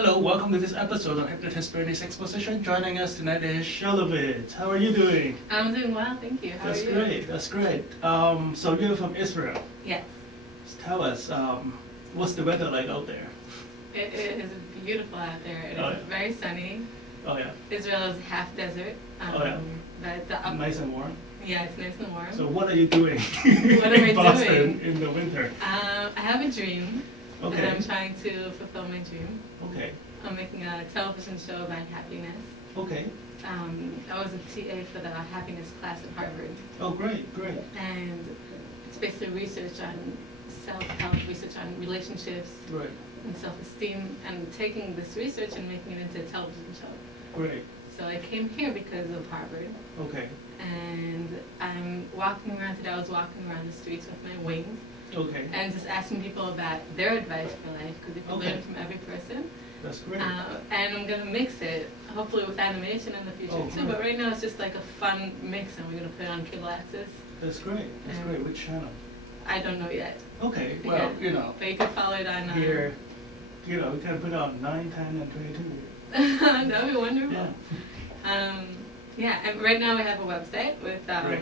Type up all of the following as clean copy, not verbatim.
Hello, welcome to this episode of Hypnotist Exposition. Joining us tonight is Shalhavit. How are you doing? I'm doing well, thank you. How That's are you? great, that's great. So you're from Israel. Yes. Just tell us, what's the weather like out there? It is beautiful out there. It is very sunny. Oh yeah. Israel is half desert. Oh yeah. But Nice and warm. Yeah, it's nice and warm. So what are you doing What am I in Boston doing? in the winter? I have a dream. Okay. And I'm trying to fulfill my dream. Okay. I'm making a television show about happiness. Okay. I was a TA for the happiness class at Harvard. Oh great, great. And it's basically research on self-help, research on relationships, Right. and self-esteem, and taking this research and making it into a television show. Great. So I came here because of Harvard, Okay. and I'm walking around today. I was walking around the streets with my wings Okay. and just asking people about their advice for life, because you can Okay. learn from every person. That's great. And I'm going to mix it, hopefully with animation in the future too, great. but right now it's just like a fun mix, and we're going to put it on cable access. That's great. That's great. Which channel? I don't know yet. Okay. Well, Yeah. you know. But you can follow it on... Here, you know, we can put on 9, 10, and 22. That would be wonderful. Yeah. Yeah, and right now we have a website with Great.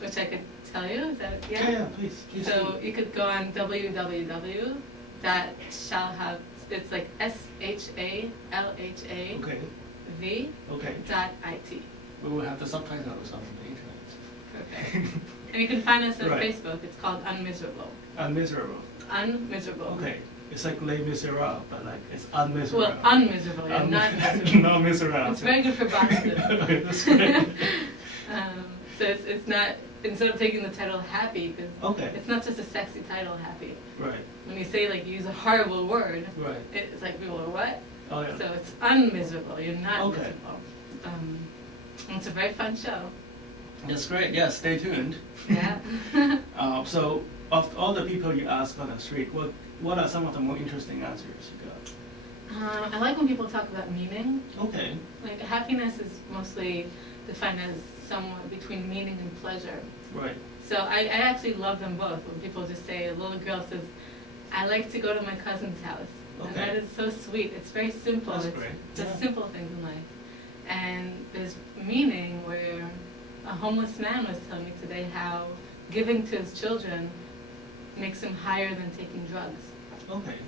which I could tell you. Is that Yeah, please. So you could go on www.shalhav. It's like SHALHAV Okay. Okay. .it. We will have the subtitles on the internet. Perfect. And you can find us on Right. Facebook. It's called Unmiserable. Unmiserable. Unmiserable. Okay. It's like Les Miserables, but like it's unmiserable. Well, unmiserable. Yeah, not miserable. Not miserable. It's very good for Boston. That's great. So it's not, instead of taking the title happy, because Okay. it's not just a sexy title, happy. Right. When you say, like, you use a horrible word, Right. it's like people are, what? Oh yeah. So it's unmiserable, you're not Okay. miserable. And it's a very fun show. That's great. Yeah. Stay tuned. Yeah. So, of all the people you ask on the street, what are some of the more interesting answers you got? I like when people talk about meaning. Okay. Like, happiness is mostly defined as somewhere between meaning and pleasure. Right. So I actually love them both. When people just say, a little girl says, I like to go to my cousin's house. And Okay. that is so sweet. It's very simple. That's It's great. just Yeah. simple things in life. And there's meaning where a homeless man was telling me today how giving to his children makes him higher than taking drugs. Okay.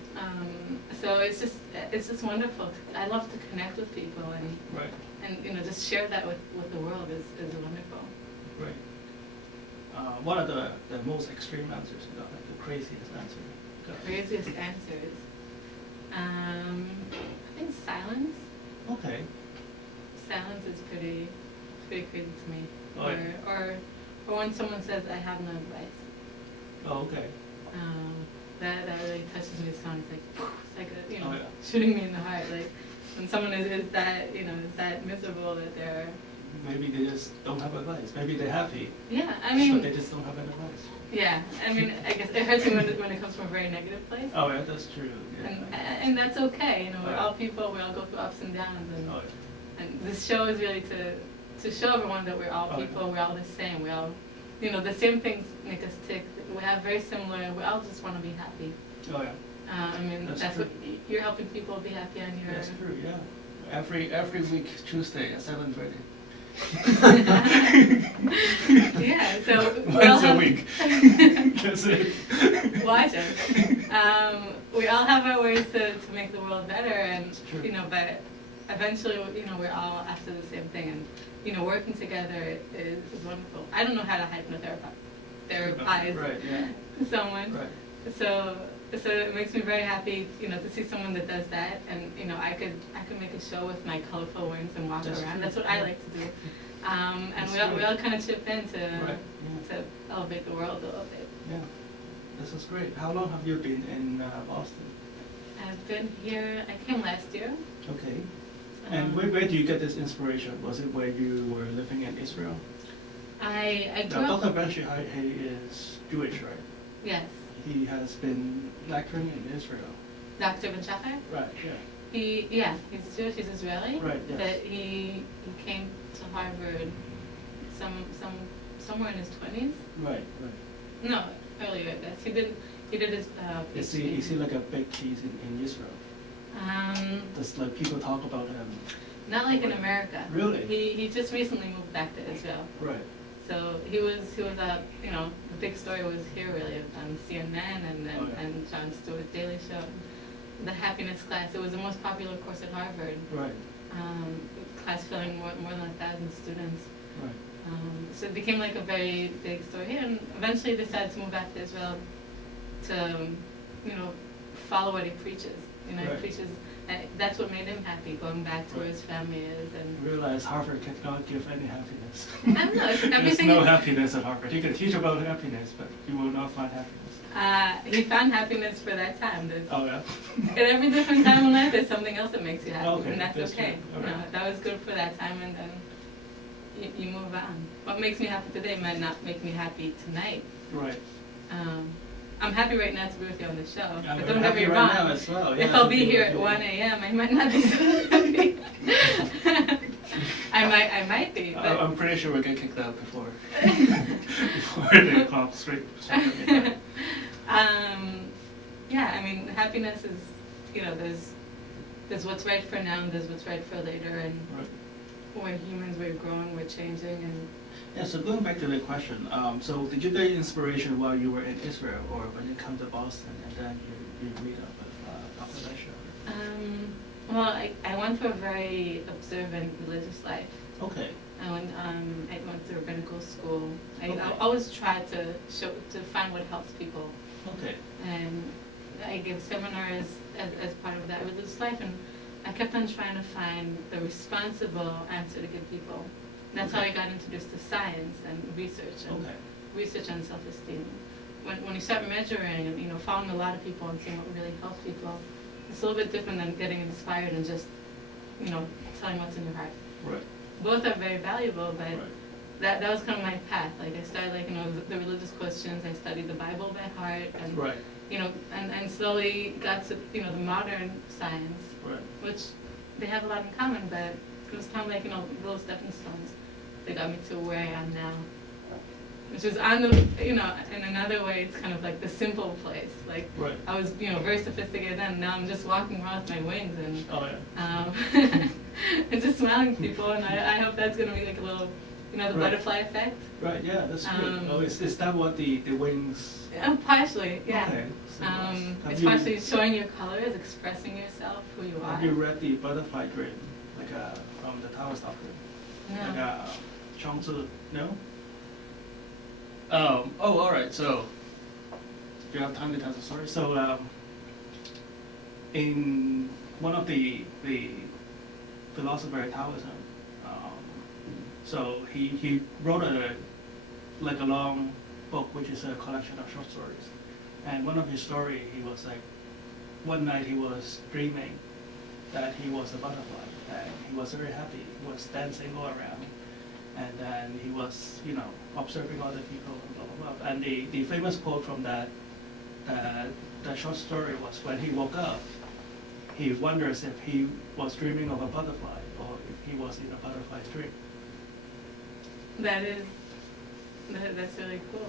So it's just wonderful. I love to connect with people Right. and you know, just share that with the world is wonderful. Great. What are the most extreme answers you got? Like the craziest answer you got? Craziest answers. I think silence. Okay. Silence is pretty crazy to me. Oh, yeah. Or when someone says, I have no advice. Oh, okay. That really touches me. Sounds like it's like a, Oh, yeah. shooting me in the heart. Like when someone is that miserable that they're. Maybe they just don't have advice. Maybe they're happy, Yeah, I but mean. they just don't have an advice. Yeah, I mean, I guess it hurts me when it comes from a very negative place. Oh yeah, that's true. Yeah. And that's okay. You know, we're Oh, yeah. all people. We all go through ups and downs. And Oh, yeah. and this show is really to show everyone that we're all Oh, yeah. people. We're all the same. We all, the same things make us tick. We have very similar. We all just want to be happy. Oh yeah. I mean, That's what you're helping people be happy on your. That's true. Yeah. Every week Tuesday at 7:30. Yeah. So we all Once a have, week. That's it. Watch us. We all have our ways to make the world better, and True. but eventually, we're all after the same thing, and working together is wonderful. I don't know how to therapize Right. Yeah. someone, Right. so it makes me very happy, to see someone that does that, and I could make a show with my colorful wings and walk That's around. true. That's what I like to do, and That's we all great. kind of chip in Right. Yeah. to elevate the world a little bit. Yeah. This is great. How long have you been in Boston? I've been here. I came last year. Okay. And where do you get this inspiration? Was it where you were living in Israel? I grew Now, up. Dr. Ben Shihai, he is Jewish, right? Yes, He has been lecturing in Israel. Dr. Ben Shachar. Right, yeah. He's Jewish. He's Israeli. Right, yes. But he came to Harvard somewhere in his 20s. Right, right. No, earlier. I guess he did his. Is he like a big cheese in Israel? Does like people talk about him? Not like in America. Really? He just recently moved back to Israel. Right. So he was the big story was here really on CNN and Jon Stewart's Daily Show. The happiness class, it was the most popular course at Harvard. Right. Class filling more than 1,000 students. Right. So it became like a very big story here, and eventually decided to move back to Israel to, follow what he preaches. He preaches, and that's what made him happy, going back to where his family is. And realize Harvard cannot give any happiness. I don't know, There's no happiness at Harvard. You can teach about happiness, but you will not find happiness. He found happiness for that time. Oh yeah. At every different time in life, there's something else that makes you happy, Okay, and that's okay. Right. That was good for that time, and then you move on. What makes me happy today might not make me happy tonight. Right. I'm happy right now to be with you on the show. I'm but don't get me happy wrong. right now as well. Yeah, if I'll be here at 1 a.m., I might not be so happy. I might be. But I'm pretty sure we'll get kicked out before the clock straight. Yeah, I mean, happiness is, there's what's right for now, and there's what's right for later, and we're humans, we're growing, we're changing, and. Yeah, so going back to the question, so did you get inspiration while you were in Israel, or when you come to Boston, and then you meet up with Dr. Lesher? Well, I went through a very observant religious life. Okay. I went to rabbinical school. I always tried to find what helps people. Okay. And I gave seminars as part of that religious life, and I kept on trying to find the responsible answer to give people. That's how I got introduced to science and research research on self-esteem. When you start measuring and following a lot of people and seeing what really helps people, it's a little bit different than getting inspired and just telling what's in your heart. Right. Both are very valuable, but that was kind of my path. Like I started the religious questions. I studied the Bible by heart, and and slowly got to the modern science, which they have a lot in common, but it was kind of like little stepping stones that got me to where I am now, which is on the in another way it's kind of like the simple place. Like I was very sophisticated then. Now I'm just walking around with my wings and and just smiling at people, and I hope that's gonna be like a little the butterfly effect. Right. Yeah, that's good. Is that what the wings? Partially, yeah. Okay. So it's partially showing your colors, expressing yourself, who you are. Have you read the Butterfly Dream, from the Taoist doctrine? No. Like Chuang-Tzu, no? All right. So, do you have time to tell the story? So, in one of the philosopher of Taoism, so he wrote a long book, which is a collection of short stories. And one of his stories, he was like, one night he was dreaming that he was a butterfly, and he was very happy. He was dancing all around, and then he was, observing other people and blah blah blah. And the famous quote from that short story was, when he woke up, he wonders if he was dreaming of a butterfly or if he was in a butterfly's dream. That's really cool.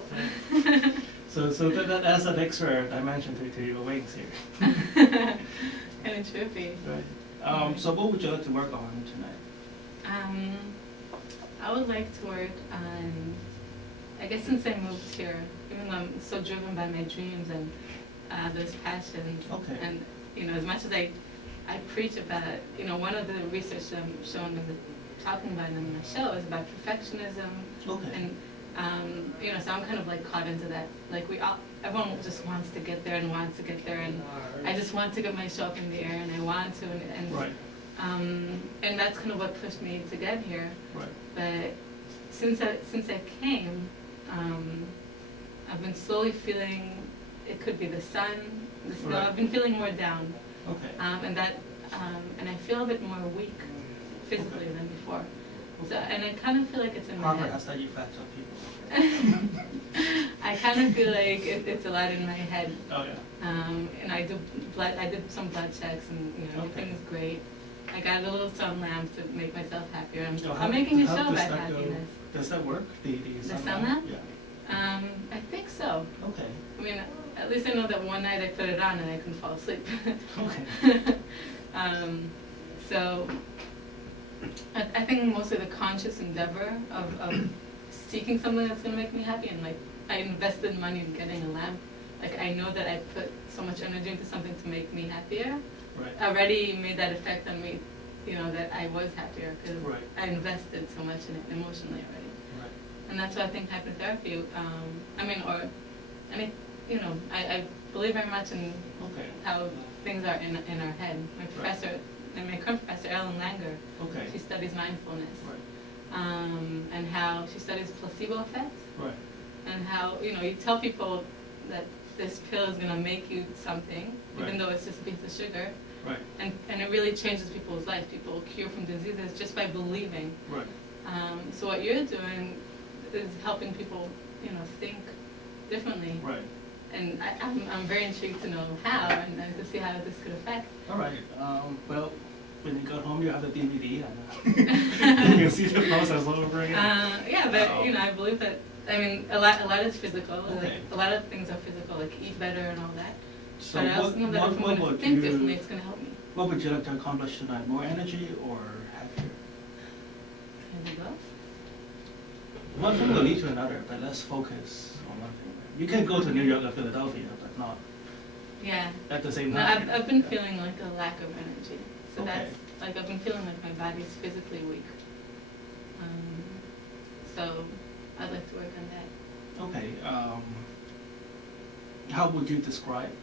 So that's an extra dimension to your wings here. Kind of trippy. Right. So what would you like to work on tonight? I would like to work on, I guess since I moved here, even though I'm so driven by my dreams and those passions, and as much as I preach about, one of the research that I'm showing talking about in my show is about perfectionism, and so I'm kind of like caught into that. Like everyone just wants to get there, and I just want to get my show up in the air, and I want to, and that's kind of what pushed me to get here. Right. But since I came, I've been slowly feeling it could be the sun, the snow. I've been feeling more down. And I feel a bit more weak physically than before. So, and I kind of feel like it's in my head. Has that effect on people? I kind of feel like it's a lot in my head. Oh yeah. And I did some blood checks, and everything's great. I got a little sun lamp to make myself happier. I'm making a show about happiness. Does that work? The sun lamp? Yeah. I think so. Okay. I mean, at least I know that one night I put it on and I couldn't fall asleep. Okay. So I think mostly the conscious endeavor of seeking something that's going to make me happy, and like I invested money in getting a lamp. Like I know that I put so much energy into something to make me happier. Right. Already made that effect on me, you know, that I was happier because Right. I invested so much in it emotionally already. Right. And that's why I think hypnotherapy, you know, I believe very much in Okay. how things are in our head. My professor, and my current professor, Ellen Langer, Okay. she studies mindfulness. Right. And how she studies placebo effect. Right. And how, you know, you tell people that this pill is going to make you something, Right. even though it's just a piece of sugar. Right. And it really changes people's lives. People cure from diseases just by believing. Right. So what you're doing is helping people, you know, think differently. Right. And I'm very intrigued to know how and to see how this could affect. All right. Well, when you got home, you have the DVD, and you can see the process all over again. Yeah, but you know, I believe that. I mean, a lot is physical. Okay. Like, a lot of things are physical, like eat better and all that. So but I also know that if I'm going to think differently, it's going to help me. What would you like to accomplish tonight? More energy or happier? Can we go? One thing will lead to another, but let's focus on one thing. You can go to New York or Philadelphia, but not Yeah. at the same No, time. I've been feeling like a lack of energy. So Okay. that's, like, I've been feeling like my body's physically weak. So I'd like to work on that. Okay. How would you describe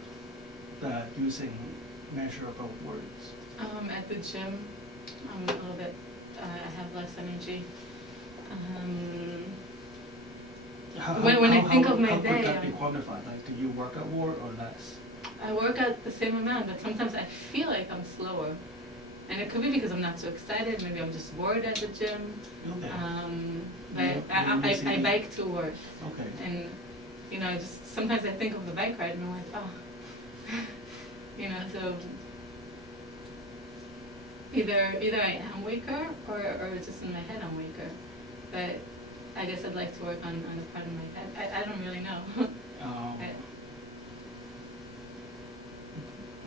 that using measurable words? At the gym, I'm a little bit, I have less energy. When I think of my how day, could that be quantified? Like, do you work out more or less? I work out the same amount, but sometimes I feel like I'm slower. And it could be because I'm not so excited, maybe I'm just bored at the gym. Okay. But I bike to work. Okay. And, you know, just sometimes I think of the bike ride and I'm like, oh. You know, so either I am weaker or just in my head I'm weaker. But I guess I'd like to work on the part of my head. I don't really know.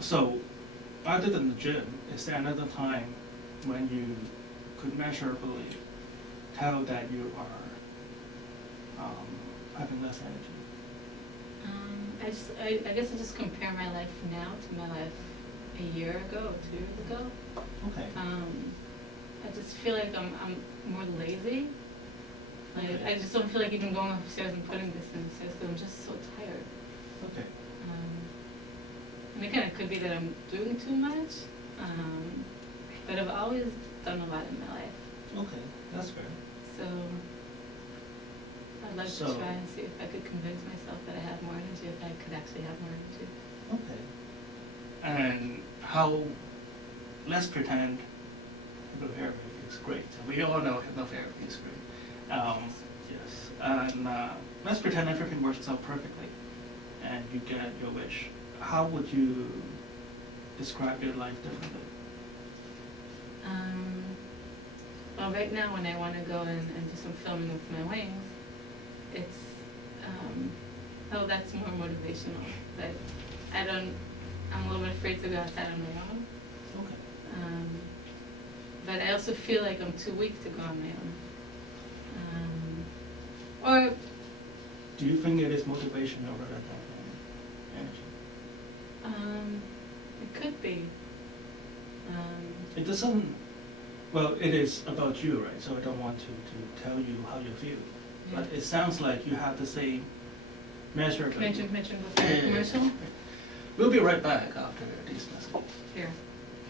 So, other than the gym, is there another time when you could measurably tell that you are having less energy? I guess I just compare my life now to my life a year ago or 2 years ago. Okay. I just feel like I'm more lazy. Like Okay. I just don't feel like even going upstairs and putting this in the stairs because I'm just so tired. Okay. And again, it could be that I'm doing too much, but I've always done a lot in my life. Okay, that's fair. So I'd like to try and see if I could convince myself that I have more energy, if I could actually have more energy. Okay. And how, let's pretend hypnotherapy is great. We all know hypnotherapy is great. Yes. And let's pretend everything works out perfectly and you get your wish. How would you describe your life differently? Well, right now when I want to go and do some filming with my wings, it's, that's more motivational. But I'm a little bit afraid to go outside on my own. Okay. But I also feel like I'm too weak to go on my own. Or do you think it is motivation rather than energy? It could be. It doesn't, well, it is about you, right? So I don't want to tell you how you feel. Yeah. But it sounds like you have the same measure. Can I mention before the commercial? We'll be right back after these messages. Here.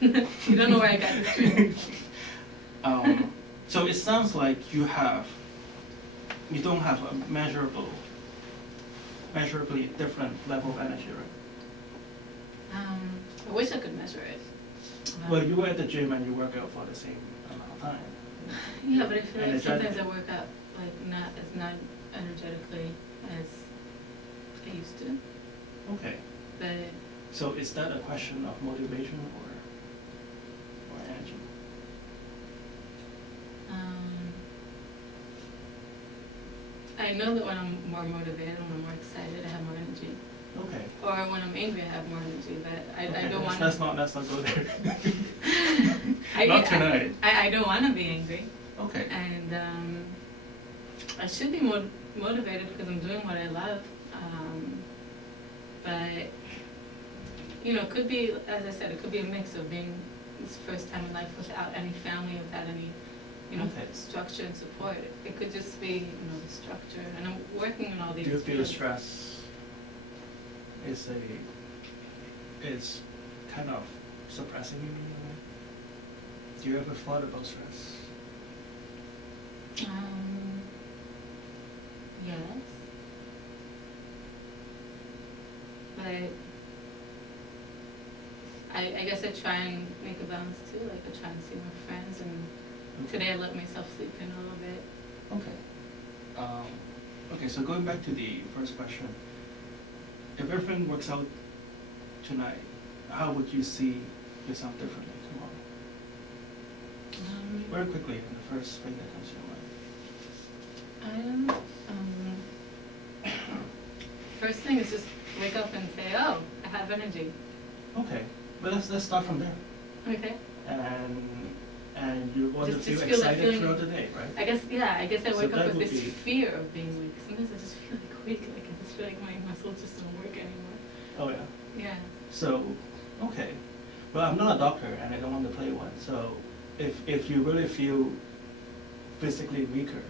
You don't know where I got this dream. So it sounds like you don't have a measurably different level of energy, right? I wish I could measure it. Well, you were at the gym and you work out for the same amount of time. Yeah, but I feel like Energetic. sometimes I work out like not energetically as I used to. Okay. But So is that a question of motivation or energy? I know that when I'm more motivated, when I'm more excited, I have more energy. Okay. Or when I'm angry, I have more energy. But I Okay, don't want. Let's not go there. I Not tonight. I don't want to be angry. Okay. And I should be motivated because I'm doing what I love. But, you know, it could be, as I said, it could be a mix of being this first time in life without any family, without any, you know, structure and support. It could just be, you know, the structure. And I'm working on all these. Do you feel the stress is kind of suppressing you in a way? Do you ever thought about stress? Yes. But I guess I try and make a balance too. Like I try and see my friends, and today I let myself sleep in a little bit. Okay. Okay, so going back to the first question, if everything works out tonight, how would you see yourself differently tomorrow? Very quickly, the first thing that comes to your mind. First thing is just wake up and say, oh, I have energy. Okay, but let's start from there. Okay. And you want to feel excited throughout the day, right? I guess I wake up with this fear of being weak. Sometimes I just feel like weak, like I just feel like my muscles just don't work anymore. Oh yeah? Yeah. So, okay. Well, I'm not a doctor and I don't want to play one, so if you really feel physically weaker,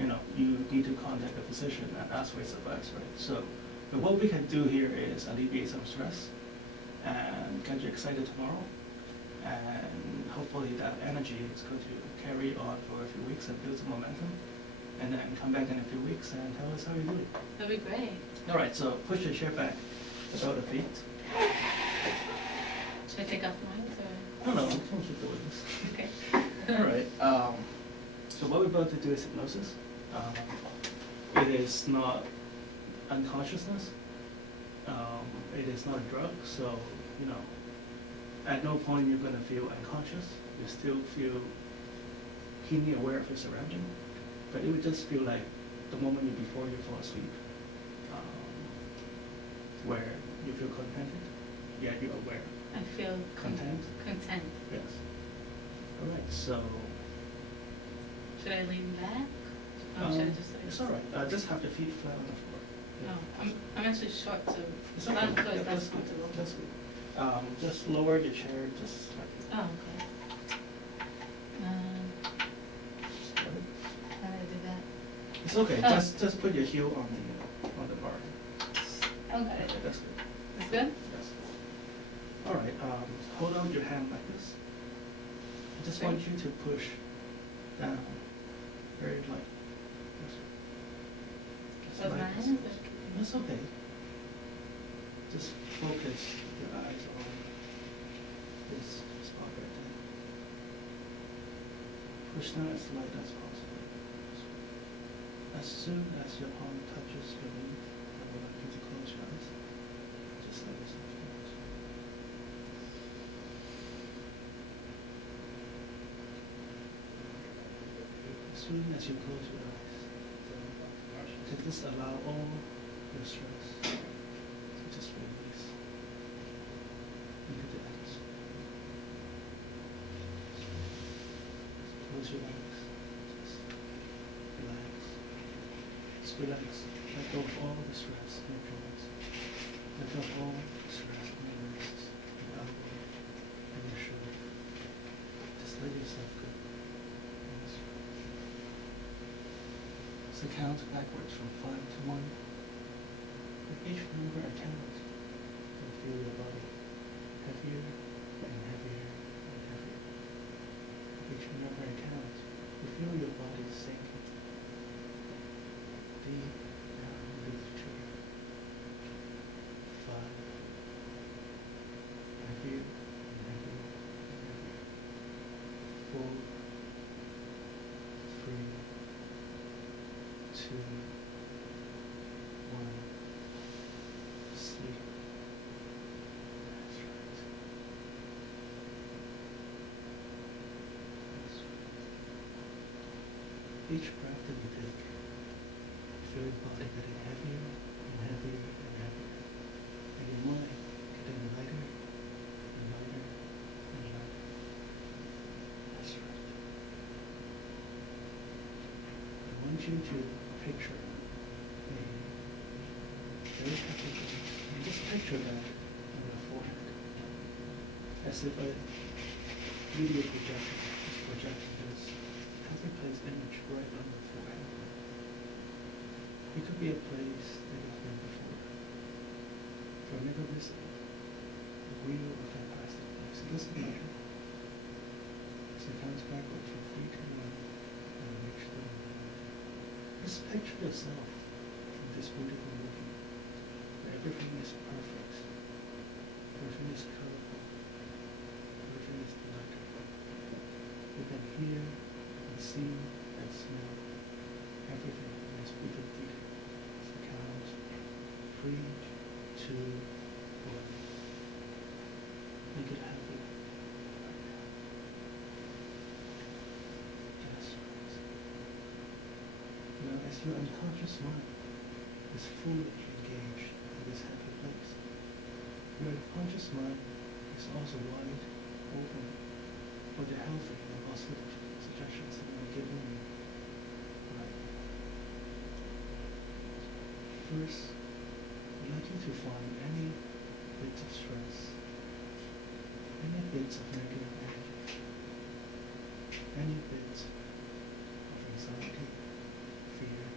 you know, you need to contact a physician and ask for his advice, right? So, but what we can do here is alleviate some stress and get you excited tomorrow, and hopefully that energy is going to carry on for a few weeks and build some momentum, and then come back in a few weeks and tell us how you're doing. That'd be great. All right, so push your chair back about a feet. Should I take off mine or? No, I'm going to keep the wings. Okay. All right. So what we're about to do is hypnosis. It is not unconsciousness. It is not a drug. So, you know, at no point you're going to feel unconscious. You still feel keenly aware of your surrounding, but it would just feel like the moment before you fall asleep, where you feel contented, yet you're aware. I feel content. Content. Yes. All right. So. Should I lean back? Or should I just like? It's all right. Just have the feet flat on the floor. Yeah. No, I'm actually short, so it's okay. not close. Yeah, That's comfortable. That's good. Just lower the chair just like this. Oh, okay. How do I do that? It's okay. Oh. Just put your heel on the bar. Okay. Yeah, that's good. That's good? Yes. All right. Hold out your hand like this. I just want you to push down very light. With my hands? That's okay. Just focus your eyes on this spot right there. Push down as light as possible. As soon as your palm touches your knee, I would like you to close your eyes. Just let yourself close. As soon as you close your eyes, just allow all your stress to just release into the atmosphere. Close your eyes. Just relax. Just relax. Let go of all the stress in your joints. Let go of all the stress in your wrists, your elbow, and your shoulder. Just let yourself go. So count backwards from 5 to 1. With each number I count, you'll feel your body heavier and heavier and heavier. With each number I count, you feel your body sinking deep down into the chair. 5. Heavier and heavier and heavier. 4. 3. 2, 1, sleep. That's right. That's right. Each breath that you take, feel your body getting heavier and heavier and heavier, and your mind getting lighter and lighter and lighter. you to picture a very happy face, and just picture that on your forehead, as if a video projector is projecting this happy place image right on your forehead. It could be a place that you've been before, or never visited, a real or fantastic place. It doesn't matter. As it comes backwards, you're free to run and reach the moon. Just picture yourself in this beautiful movie, where everything is perfect, everything is colorful, everything is delightful. You can hear and see and smell everything in this beautiful detail. The counts 3, 2, 1. Make it happen right now. That's right. Now, as your unconscious mind is fully engaged in this happy place, your unconscious mind is also wide open for the healthy and positive suggestions that I'm giving you right now. First, I'd like you to find any bits of stress, any bits of negative energy, any bits of anxiety, fear,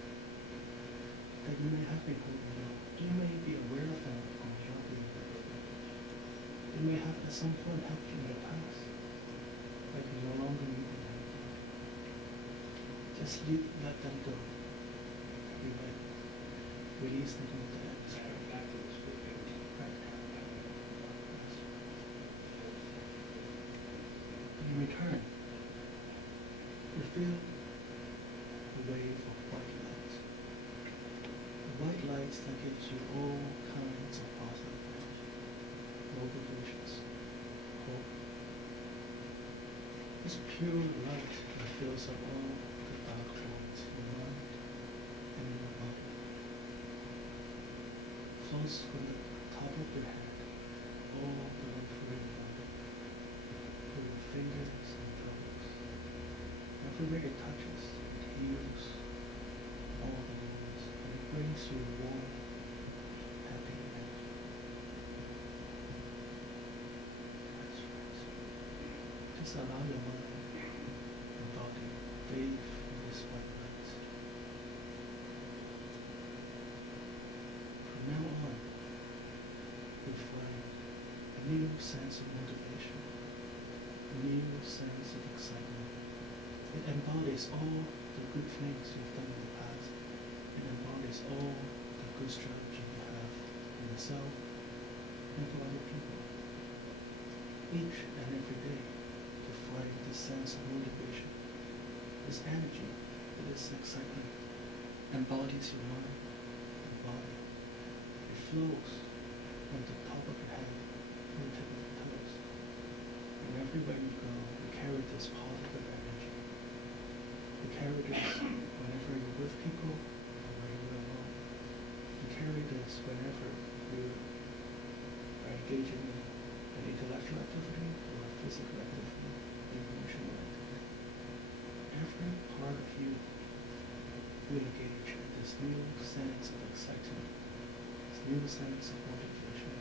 that you may have been holding on. You may be aware of them or not be aware of them. They may have at some point helped you in the past, but you no longer need them anymore. Just let them go. Release them into the atmosphere. In return, you feel a wave of white light. The white light that gives you all kinds of positive energy, motivations, hope. This pure light that fills up all the dark points in your mind and in your body. Flows from the top of your head all the way through your body, through your fingers and toes. Everywhere it touches, it heals all the wounds, and it brings you warm, happy energy. That's right. Just allow your mind and body bathe in this white light. From now on, you'll find a new sense of motivation, a new sense of excitement. It embodies all the good things you've done in the past. It embodies all the good strategy you have in yourself and for other people. Each and every day, you find this sense of motivation, this energy, this excitement embodies your mind and body. It flows from the top of your head to the tip of your toes. And everywhere you go, you carry this positive energy. You carry this whenever you're with people or when you're alone. You carry this whenever you are engaging in an intellectual activity or a physical activity, an emotional activity. Every part of you will engage in this new sense of excitement, this new sense of motivation,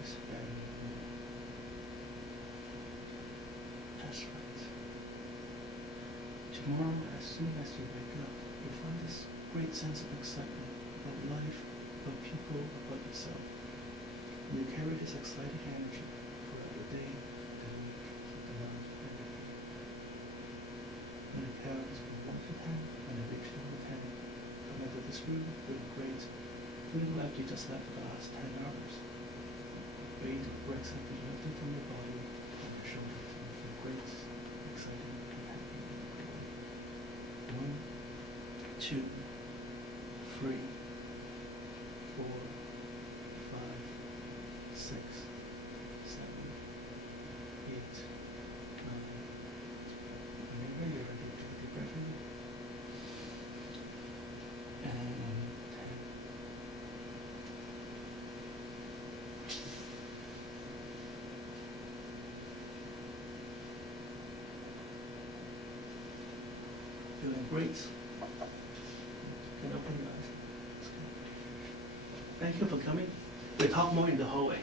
this very new. That's right. Tomorrow, as soon as you wake up, you'll find this great sense of excitement about life, about people, about yourself. And you carry this exciting energy throughout the day, the week, the month, and the year. When it carries from 1 to 10, when it reaches 1 to 10, come into this room, feeling great, feeling like you just slept for the last 10 hours. Weight of bricks have been lifted from your body, from your shoulders, and you feel great, exciting, and happy. 1, 2, 3, 4, 5, 6, 7, 8, 9. Whenever you're ready, take a deep breath in. And 10. Feeling great. Can open your eyes. Thank you for coming. We talk more in the hallway.